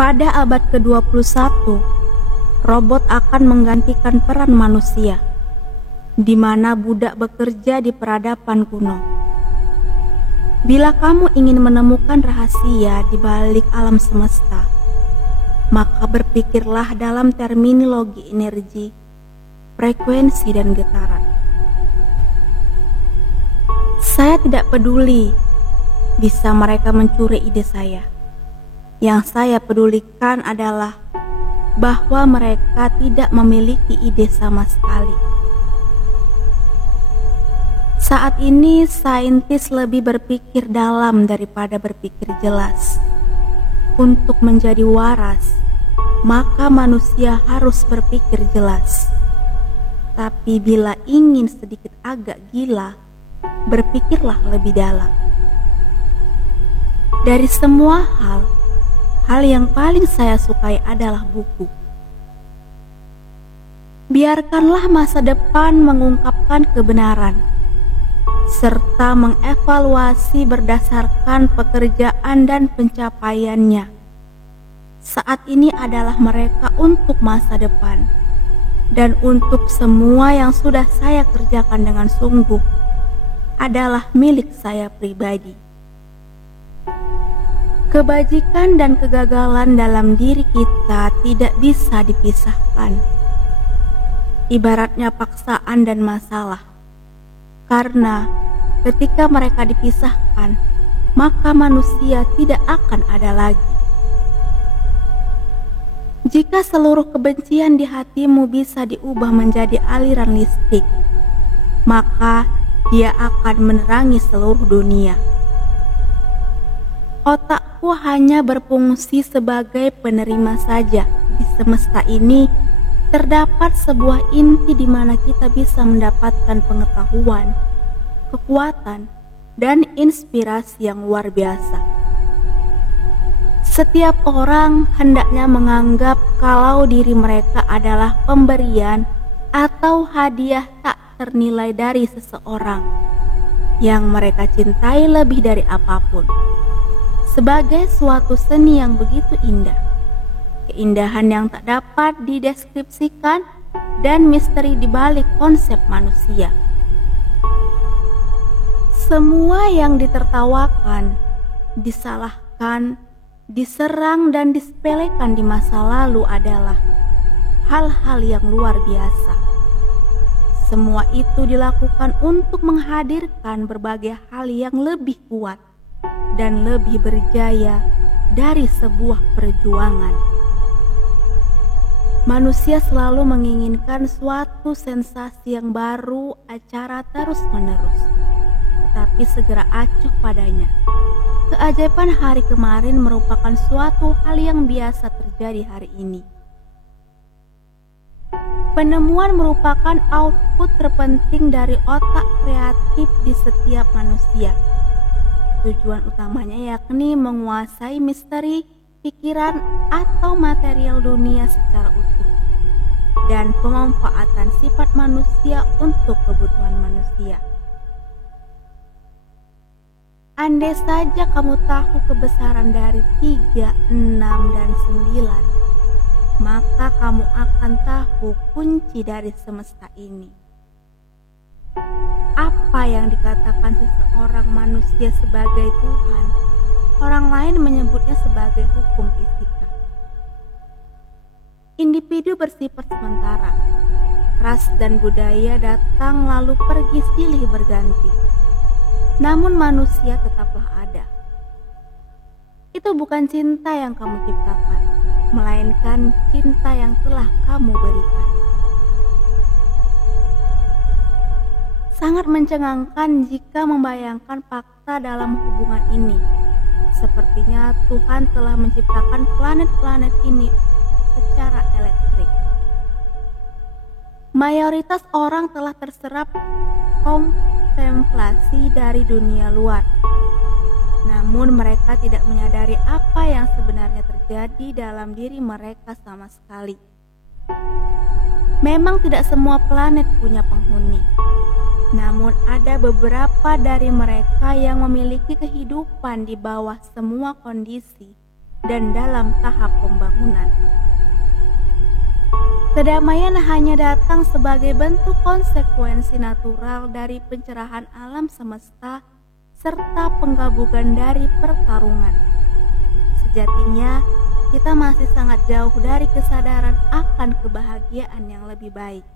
Pada abad ke-21, robot akan menggantikan peran manusia, di mana budak bekerja di peradaban kuno. Bila kamu ingin menemukan rahasia di balik alam semesta, maka berpikirlah dalam terminologi energi, frekuensi, dan getaran. Saya tidak peduli bisa mereka mencuri ide saya. Yang saya pedulikan adalah bahwa mereka tidak memiliki ide sama sekali. Saat ini saintis lebih berpikir dalam daripada berpikir jelas. Untuk menjadi waras, maka manusia harus berpikir jelas. Tapi bila ingin sedikit agak gila, berpikirlah lebih dalam. Dari semua hal yang paling saya sukai adalah buku. Biarkanlah masa depan mengungkapkan kebenaran, serta mengevaluasi berdasarkan pekerjaan dan pencapaiannya. Saat ini adalah mereka untuk masa depan, dan untuk semua yang sudah saya kerjakan dengan sungguh adalah milik saya pribadi. Kebajikan dan kegagalan dalam diri kita tidak bisa dipisahkan. Ibaratnya paksaan dan masalah. Karena ketika mereka dipisahkan, maka manusia tidak akan ada lagi. Jika seluruh kebencian di hatimu bisa diubah menjadi aliran listrik, maka dia akan menerangi seluruh dunia. Otakku hanya berfungsi sebagai penerima saja. Di semesta ini terdapat sebuah inti di mana kita bisa mendapatkan pengetahuan, kekuatan, dan inspirasi yang luar biasa. Setiap orang hendaknya menganggap kalau diri mereka adalah pemberian atau hadiah tak ternilai dari seseorang yang mereka cintai lebih dari apapun. Sebagai suatu seni yang begitu indah, keindahan yang tak dapat dideskripsikan, dan misteri di balik konsep manusia. Semua yang ditertawakan, disalahkan, diserang, dan disepelekan di masa lalu adalah hal-hal yang luar biasa. Semua itu dilakukan untuk menghadirkan berbagai hal yang lebih kuat dan lebih berjaya dari sebuah perjuangan. Manusia selalu menginginkan suatu sensasi yang baru acara terus-menerus, tetapi segera acuh padanya. Keajaiban hari kemarin merupakan suatu hal yang biasa terjadi hari ini. Penemuan merupakan output terpenting dari otak kreatif di setiap manusia. Tujuan utamanya yakni menguasai misteri, pikiran, atau material dunia secara utuh, dan pemanfaatan sifat manusia untuk kebutuhan manusia. Andai saja kamu tahu kebesaran dari 3, 6, dan 9, maka kamu akan tahu kunci dari semesta ini. Apa yang dikatakan seseorang manusia sebagai Tuhan, orang lain menyebutnya sebagai hukum fisika. Individu bersifat sementara. Ras dan budaya datang lalu pergi silih berganti. Namun manusia tetaplah ada. Itu bukan cinta yang kamu ciptakan, melainkan cinta yang telah kamu berikan. Sangat mencengangkan jika membayangkan fakta dalam hubungan ini. Sepertinya Tuhan telah menciptakan planet-planet ini secara elektrik. Mayoritas orang telah terserap kontemplasi dari dunia luar. Namun mereka tidak menyadari apa yang sebenarnya terjadi dalam diri mereka sama sekali. Memang tidak semua planet punya penghuni. Namun ada beberapa dari mereka yang memiliki kehidupan di bawah semua kondisi dan dalam tahap pembangunan. Kedamaian hanya datang sebagai bentuk konsekuensi natural dari pencerahan alam semesta serta penggabungan dari pertarungan. Sejatinya, kita masih sangat jauh dari kesadaran akan kebahagiaan yang lebih baik.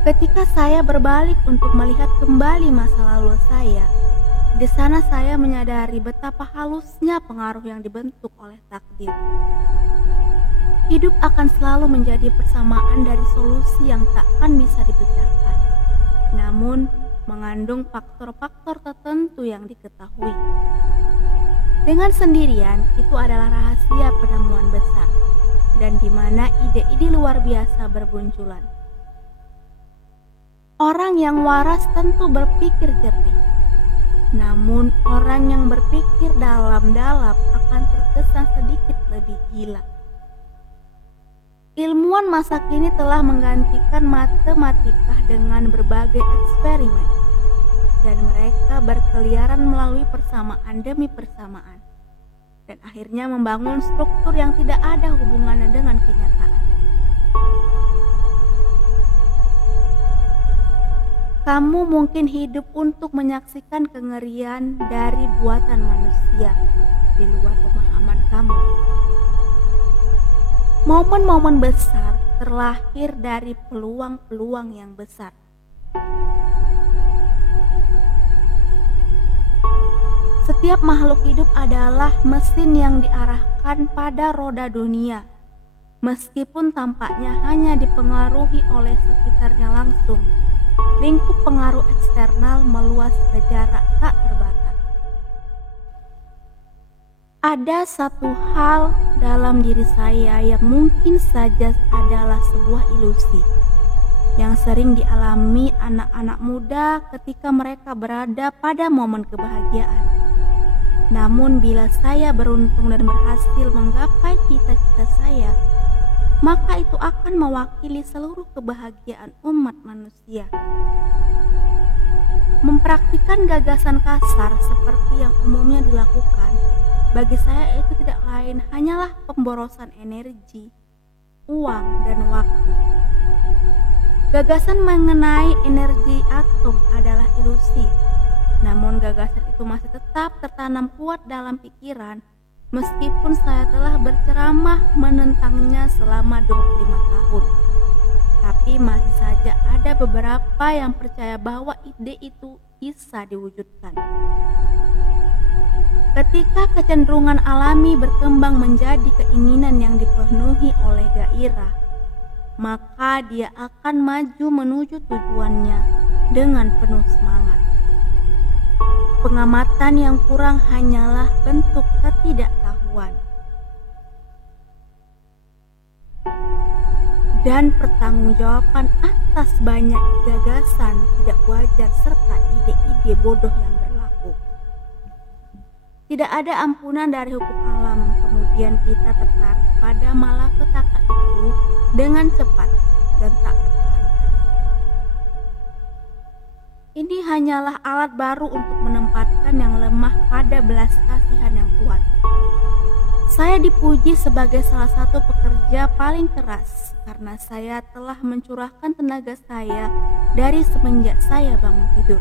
Ketika saya berbalik untuk melihat kembali masa lalu saya, di sana saya menyadari betapa halusnya pengaruh yang dibentuk oleh takdir. Hidup akan selalu menjadi persamaan dari solusi yang takkan bisa dipecahkan, namun mengandung faktor-faktor tertentu yang diketahui. Dengan sendirian, itu adalah rahasia penemuan besar, dan di mana ide-ide luar biasa bermunculan. Orang yang waras tentu berpikir jernih, namun orang yang berpikir dalam-dalam akan terkesan sedikit lebih gila. Ilmuwan masa kini telah menggantikan matematika dengan berbagai eksperimen, dan mereka berkeliaran melalui persamaan demi persamaan, dan akhirnya membangun struktur yang tidak ada hubungannya dengan kenyataan. Kamu mungkin hidup untuk menyaksikan kengerian dari buatan manusia di luar pemahaman kamu. Momen-momen besar terlahir dari peluang-peluang yang besar. Setiap makhluk hidup adalah mesin yang diarahkan pada roda dunia, meskipun tampaknya hanya dipengaruhi oleh sekitarnya langsung. Lingkup pengaruh eksternal meluas ke jarak tak terbatas. Ada satu hal dalam diri saya yang mungkin saja adalah sebuah ilusi yang sering dialami anak-anak muda ketika mereka berada pada momen kebahagiaan. Namun bila saya beruntung dan berhasil menggapai cita-cita saya, maka itu akan mewakili seluruh kebahagiaan umat manusia. Mempraktikkan gagasan kasar seperti yang umumnya dilakukan, bagi saya itu tidak lain hanyalah pemborosan energi, uang, dan waktu. Gagasan mengenai energi atom adalah ilusi, namun gagasan itu masih tetap tertanam kuat dalam pikiran, meskipun saya telah berceramah menentangnya selama 25 tahun. Tapi masih saja ada beberapa yang percaya bahwa ide itu bisa diwujudkan. Ketika kecenderungan alami berkembang menjadi keinginan yang dipenuhi oleh gairah, maka dia akan maju menuju tujuannya dengan penuh semangat. Pengamatan yang kurang hanyalah bentuk ketidaktahuan. Dan pertanggungjawaban atas banyak gagasan tidak wajar serta ide-ide bodoh yang berlaku. Tidak ada ampunan dari hukum alam, kemudian kita tertarik pada malapetaka itu dengan cepat dan tak tertahankan. Ini hanyalah alat baru untuk menempatkan yang lemah pada belas kasihan yang kuat. Saya dipuji sebagai salah satu pekerja paling keras karena saya telah mencurahkan tenaga saya dari semenjak saya bangun tidur.